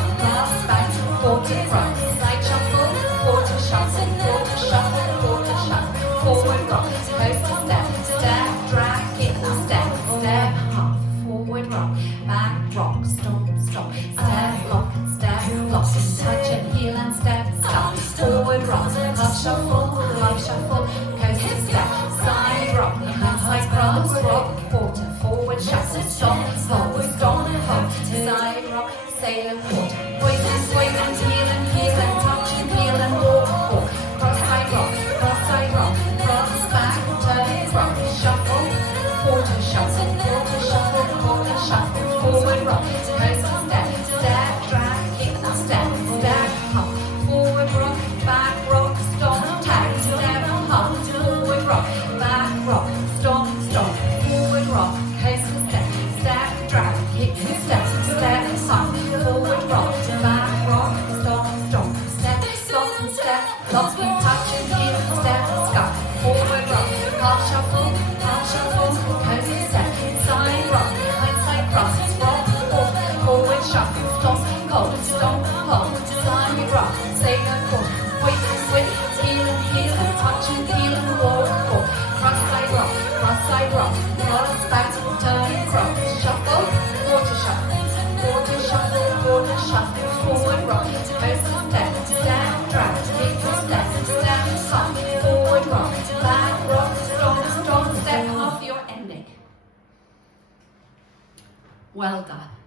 hop, cross, back, quarter cross, side shuffle, quarter shuffle, quarter shuffle, quarter shuffle, forward rock, coast to step, step, drag, kick, step, step, hop, forward rock, back rock, stop, stop, step, lock, touch and heel and step, stop, forward rock, half shuffle, coast to step, side rock, side cross, rock, quarter, forward shuffle, stop, hop, side rock, sailor quarter, point and heel and touch and heel and walk, cross side rock, cross back, turn, rock, shuffle, quarter shuffle, forward rock, coast to step, step, drag, kick, step, hop, forward rock, back rock, stop, tag, step, hop, forward rock, back rock, stop, forward rock, coast to step, step, drag, kick, step, hop, forward rock, back rock, stop, step, lock, touch and heel, step, scuff, forward rock, half shuffle, coast to step, side rock, side cross, rock, forward shuffle, stop, hold, side rock, sailor quarter, swing, heel and touch and heel and walk, cross side rock, cross back, turn, cross, shuffle, quarter shuffle, forward rock, coast to step, drag, kick, step, hop, forward rock, back rock, stop, step, half your ending. Well done.